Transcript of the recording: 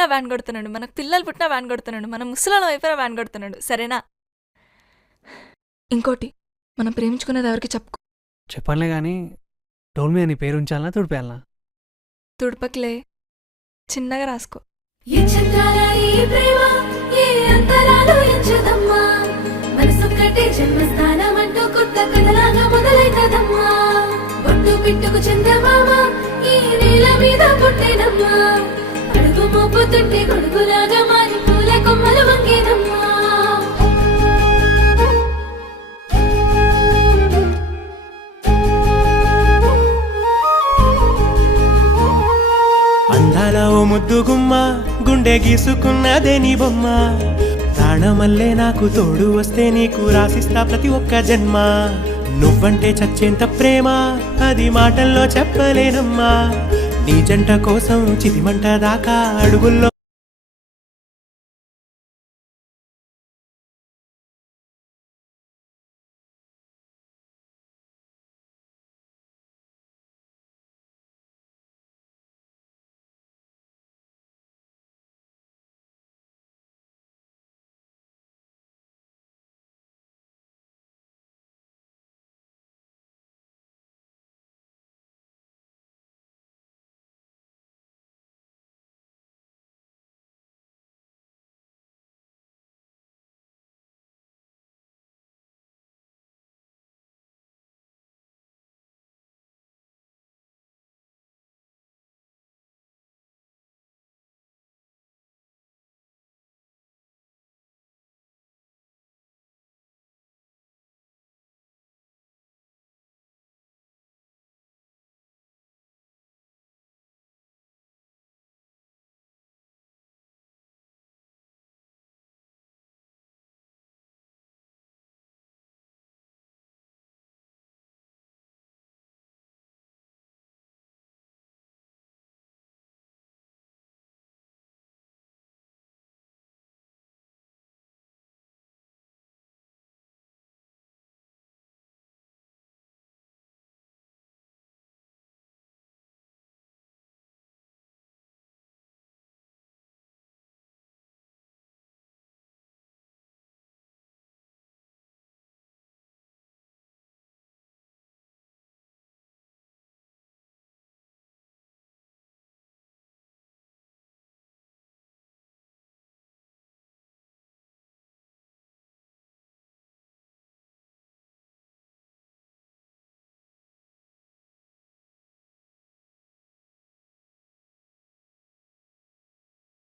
అయినా వ్యాన్ కొడుతున్నాడు, మనకు పిల్లలు పుట్టినా వ్యాన్ కొడుతున్నాడు, మన ముసలాళ్ళం అయిపోయినా వ్యాన్ కొడుతున్నాడు. సరేనా? ఇంకోటి, మనం ప్రేమించుకునేది ఎవరికి చెప్పుకో. చెప్పనులే కానీ డోల్ మీద నీ పేరు ఉంచాలనా తుడిపేయాలనా? తుడపకిలే, చిన్నగా రాసుకో. జన్మస్థానమంటూ కొత్త కథలాగా మొదలైతదమ్మా. బొట్టు పిట్టుకు చందమామ ఈ నేల మీద పుట్టేనమ్మా. అడుగు మోపుతుంటే గొడుగులాగా మారి పూల కొమ్మలు వంగేనమ్మా. అందాల ఓ ముద్దు గుమ్మ, గుండె గీసుకున్నదే నీ బొమ్మ. ప్రాణమల్లే నాకు తోడు వస్తే నీకు రాసిస్తా ప్రతి ఒక్క జన్మ. నువ్వంటే చచ్చేంత ప్రేమ అది మాటల్లో చెప్పలేనమ్మా. నీ జంట కోసం చితిమంట దాకా అడుగుల్లో